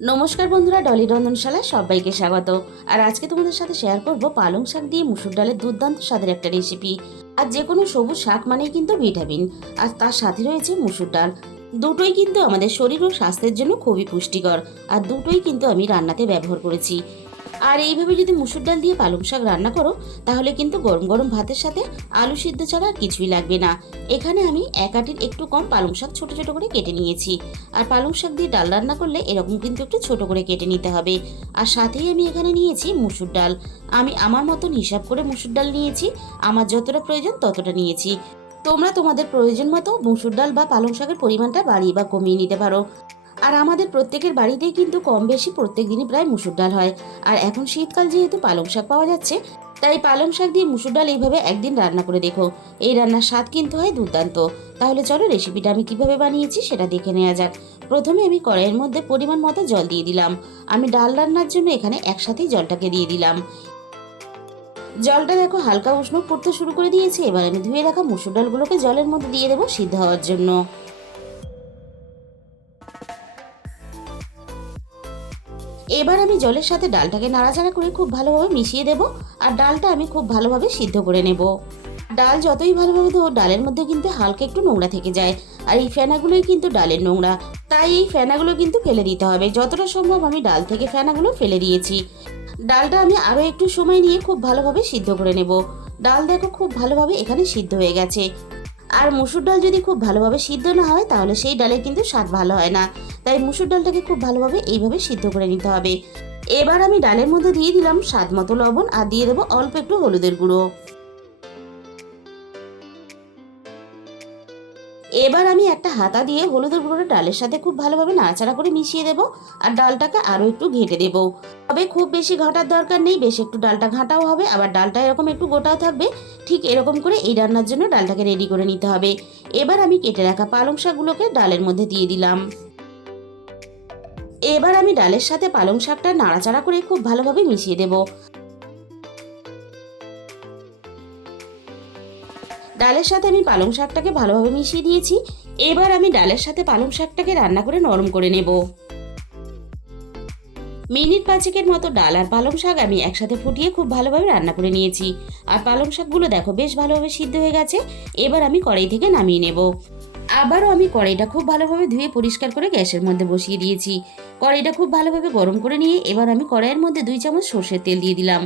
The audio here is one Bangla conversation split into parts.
নমস্কার বন্ধুরা, ডলি রন্ধনশালায় সবাইকে স্বাগত। আর আজকে তোমাদের সাথে শেয়ার করব পালং শাক দিয়ে মুসুর ডালের দুর্দান্ত স্বাদের একটা রেসিপি। আর যে কোনো সবুজ শাক মানেই কিন্তু ভিটামিন, আর তার সাথে রয়েছে মুসুর ডাল। দুটোই কিন্তু আমাদের শরীর ও স্বাস্থ্যের জন্য খুবই পুষ্টিকর, আর দুটোই কিন্তু আমি রান্নাতে ব্যবহার করেছি। আর এইভাবে যদি মুসুর ডাল দিয়ে পালং শাক রান্না করো, তাহলে কিন্তু গরম গরম ভাতের সাথে আলু সিদ্ধ ছাড়া আর কিছুই লাগবে না। এখানে আমি এক আটির একটু কম পালং শাক ছোট ছোট করে কেটে নিয়েছি। আর পালং শাক দিয়ে ডাল রান্না করলে এরকম কিন্তু একটু ছোট করে কেটে নিতে হবে। আর সাথেই আমি এখানে নিয়েছি মুসুর ডাল। আমি আমার মতন হিসাব করে মুসুর ডাল নিয়েছি, আমার যতটা প্রয়োজন ততটা নিয়েছি। তোমরা তোমাদের প্রয়োজন মতো মুসুর ডাল বা পালং শাকের পরিমাণটা বাড়িয়ে বা কমিয়ে নিতে পারো। আর আমাদের প্রত্যেকের বাড়িতেই কিন্তু কম বেশি প্রত্যেক দিনই প্রায় মুসুর ডাল হয়। আর এখন শীতকাল যেহেতু পালং শাক পাওয়া যাচ্ছে, তাই পালং শাক দিয়ে মুসুর ডাল এইভাবে একদিন রান্না করে দেখো। এই রান্নার স্বাদ কিন্তু হয় দুর্দান্ত। তাহলে চলো রেসিপিটা আমি কিভাবে বানিয়েছি সেটা দেখে নেওয়া যাক। প্রথমে আমি কড়াইয়ের মধ্যে পরিমাণ মতো জল দিয়ে দিলাম। আমি ডাল রান্নার জন্য এখানে একসাথেই জলটাকে দিয়ে দিলাম। জলটা দেখো হালকা উষ্ণ করতে শুরু করে দিয়েছে। এবার আমি ধুয়ে রাখা মুসুর ডালগুলোকে জলের মধ্যে দিয়ে দেবো সিদ্ধ হওয়ার জন্য। এবার আমি জলের সাথে ডালটাকে নাড়াচাড়া করে খুব ভালোভাবে মিশিয়ে দেব। আর ডালটা আমি খুব ভালোভাবে সিদ্ধ করে নেব। ডাল যতই ভালোভাবে ধো, ডালের মধ্যে কিন্তু হালকা একটু নোংরা থেকে যায়। আর এই ফেনাগুলোই কিন্তু ডালের নোংরা, তাই এই ফেনাগুলো কিন্তু ফেলে দিতে হবে। যতটা সম্ভব আমি ডাল থেকে ফেনাগুলো ফেলে দিয়েছি। ডালটা আমি আরও একটু সময় নিয়ে খুব ভালোভাবে সিদ্ধ করে নেব। ডাল দেখো খুব ভালোভাবে এখানে সিদ্ধ হয়ে গেছে। আর মুসুর ডাল যদি খুব ভালোভাবে সিদ্ধ না হয়, তাহলে সেই ডালের কিন্তু স্বাদ ভালো হয় না। তাই মুসুর ডালটাকে খুব ভালোভাবে এইভাবে সিদ্ধ করে নিতে হবে। এবার আমি ডালের মধ্যে দিয়ে দিলাম স্বাদ মতো লবণ, আর দিয়ে দেবো অল্প একটু হলুদের গুঁড়ো। এবার আমি একটা হাতা দিয়ে হলুদের গুঁড়োটা ডালের সাথে খুব ভালোভাবে নাড়াচাড়া করে মিশিয়ে দেব। আর ডালটাকে আরও একটু ঘেঁটে দেব। তবে খুব বেশি ঘাটার দরকার নেই, বেশ একটু ডালটা ঘাঁটাও হবে, আবার ডালটা এরকম একটু গোটাও থাকবে। ঠিক এরকম করে এই রান্নার জন্য ডালটাকে রেডি করে নিতে হবে। এবার আমি কেটে রাখা পালং শাকগুলোকে ডালের মধ্যে দিয়ে দিলাম। এবার আমি ডালের সাথে পালং শাকটা নাড়াচাড়া করে খুব ভালোভাবে মিশিয়ে দেব। ডালের সাথে আমি পালং শাকটাকে ভালোভাবে মিশিয়ে দিয়েছি। এবার আমি ডালের সাথে পালং শাকটাকে রান্না করে নরম করে নেব। মিনিট পাঁচেকের মতো ডাল আর পালং শাক আমি একসাথে ফুটিয়ে খুব ভালোভাবে রান্না করে নিয়েছি। আর পালং শাকগুলো দেখো বেশ ভালোভাবে সিদ্ধ হয়ে গেছে। এবার আমি কড়াই থেকে নামিয়ে নেব। আবারও আমি কড়াইটা খুব ভালোভাবে ধুয়ে পরিষ্কার করে গ্যাসের মধ্যে বসিয়ে দিয়েছি। কড়াইটা খুব ভালোভাবে গরম করে নিয়ে এবার আমি কড়াইয়ের মধ্যে 2 চামচ সর্ষের তেল দিয়ে দিলাম।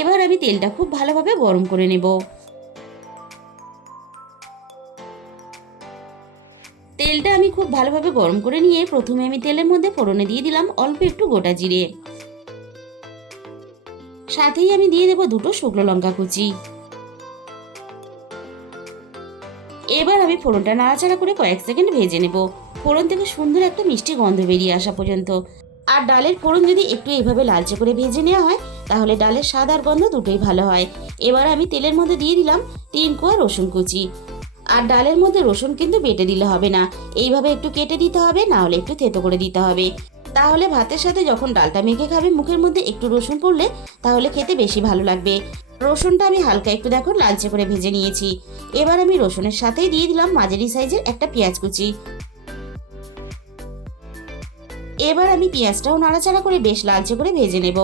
এবার আমি তেলটা খুব ভালোভাবে গরম করে নেব। তেলটা আমি খুব ভালোভাবে গরম করে নিয়ে প্রথমে আমি তেলের মধ্যে ফোড়নে দিয়ে দিলাম অল্প একটু গোটা জিরে। সাথেই আমি দিয়ে দেব 2টো শুকনো লঙ্কা কুচি। এবার আমি ফোড়নটা নাড়াচাড়া করে কয়েক সেকেন্ড ভেজে নেব, ফোড়ন থেকে সুন্দর একটা মিষ্টি গন্ধ বেরিয়ে আসা পর্যন্ত। আর ডালের ফোড়ন যদি একটু এভাবে লালচে করে ভেজে নেওয়া হয়, তাহলে ডালের স্বাদ আর গন্ধ দুটোই ভালো হয়। এবার আমি তেলের মধ্যে দিয়ে দিলাম 3 কোয়া রসুন কুচি। আর ডালের মধ্যে রসুন কিন্তু বেটে দিলে হবে না, এইভাবে একটু কেটে দিতে হবে, না হলে একটু থেতো করে দিতে হবে। তাহলে ভাতের সাথে যখন ডালটা মেখে খাবে, মুখের মধ্যে একটু রসুন পড়লে তাহলে খেতে বেশি ভালো লাগবে। রসুনটা আমি হালকা একটু দেখো লালচে করে ভেজে নিয়েছি। এবার আমি রসুনের সাথেই দিয়ে দিলাম মাঝারি সাইজের একটা পেঁয়াজ কুচি। এবার আমি পেঁয়াজটাও নাড়াচাড়া করে বেশ লালচে করে ভেজে নেব।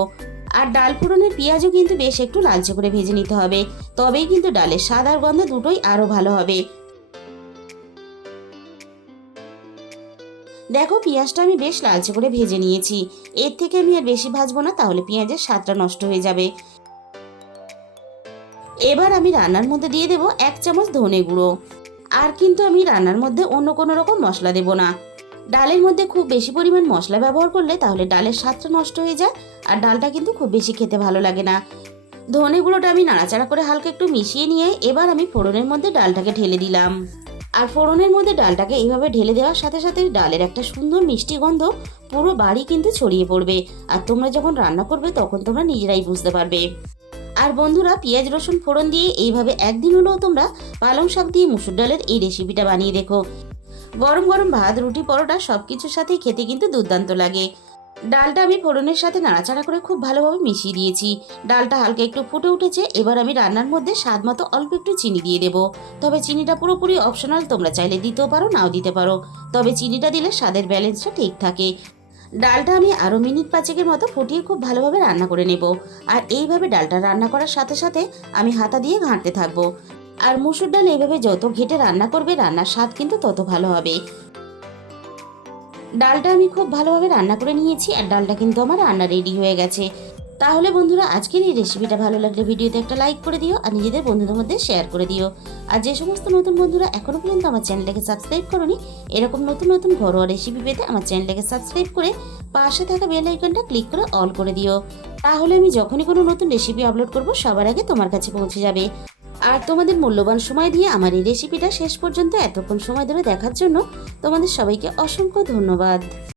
আর ডাল ফোড়নের পেঁয়াজও কিন্তু বেশ একটু লালচে করে ভেজে নিতে হবে, তবেই কিন্তু ডালের স্বাদ আর গন্ধ দুটোই আরো ভালো হবে। দেখো পেঁয়াজটা আমি বেশ লালচে করে ভেজে নিয়েছি। এর থেকে আমি আর বেশি ভাজবো না, তাহলে পেঁয়াজের স্বাদটা নষ্ট হয়ে যাবে। এবার আমি রান্নার মধ্যে দিয়ে দেব 1 চামচ ধনে গুঁড়ো। আর কিন্তু আমি রান্নার মধ্যে অন্য কোনো রকম মশলা দেব না। ডালের মধ্যে খুব বেশি পরিমাণ মশলা ব্যবহার করলে তাহলে ডালের স্বাদটা নষ্ট হয়ে যায়, আর ডালটা কিন্তু খুব বেশি খেতে ভালো লাগে না। ধনে গুঁড়োটা আমি নাড়াচাড়া করে হালকা একটু মিশিয়ে নিয়ে এবার আমি ফোড়নের মধ্যে ডালটাকে ঢেলে দিলাম। আর ফোড়নের মধ্যে ডালটাকে এইভাবে ঢেলে দেওয়ার সাথে সাথে ডালের একটা সুন্দর মিষ্টি গন্ধ পুরো বাড়ি কিন্তু ছড়িয়ে পড়বে। আর তোমরা যখন রান্না করবে তখন তোমরা নিজেরাই বুঝতে পারবে। আর বন্ধুরা, পেঁয়াজ রসুন ফোড়ন দিয়ে এইভাবে একদিন হলেও তোমরা পালং শাক দিয়ে মুসুর ডালের এই রেসিপিটা বানিয়ে দেখো। গরম গরম ভাত, রুটি, পরোটা সবকিছুর সাথেই খেতে কিন্তু দুর্দান্ত লাগে। ডালটা আমি ফোড়নের সাথে নাড়াচাড়া করে খুব ভালোভাবে মিশিয়ে দিয়েছি। ডালটা হালকা একটু ফুটে উঠেছে। এবার আমি রান্নার মধ্যে স্বাদ মতো অল্প একটু চিনি দিয়ে দেবো। তবে চিনিটা পুরোপুরি অপশনাল, তোমরা চাইলে দিতেও পারো, নাও দিতে পারো। তবে চিনিটা দিলে স্বাদের ব্যালেন্সটা ঠিক থাকে। ডালটা আমি আরও মিনিট 5-এর মতো ফুটিয়ে খুব ভালোভাবে রান্না করে নেব। আর এইভাবে ডালটা রান্না করার সাথে সাথে আমি হাতা দিয়ে ঘাঁটতে থাকবো। আর মুসুর ডাল এইভাবে যত ঘেটে রান্না করবে, রান্নার স্বাদ কিন্তু তত ভালো হবে। ডালটা আমি খুব ভালোভাবে রান্না করে নিয়েছি, আর ডালটা কিন্তু আমার রান্না রেডি হয়ে গেছে। তাহলে বন্ধুরা, আজকের এই রেসিপিটা ভালো লাগলে ভিডিওতে একটা লাইক করে দিও, আর নিজেদের বন্ধুদের মধ্যে শেয়ার করে দিও। আর যে সমস্ত নতুন বন্ধুরা এখনও পর্যন্ত আমার চ্যানেলটাকে সাবস্ক্রাইব করোনি, এরকম নতুন নতুন ঘরোয়া রেসিপি পেতে আমার চ্যানেলটাকে সাবস্ক্রাইব করে পাশে থাকা বেল আইকনটা ক্লিক করে অল করে দিও। তাহলে আমি যখনই কোনো নতুন রেসিপি আপলোড করব, সবার আগে তোমার কাছে পৌঁছে যাবে। আর তোমাদের মূল্যবান সময় দিয়ে আমার এই রেসিপিটা শেষ পর্যন্ত এতক্ষণ সময় ধরে দেখার জন্য তোমাদের সবাইকে অসংখ্য ধন্যবাদ।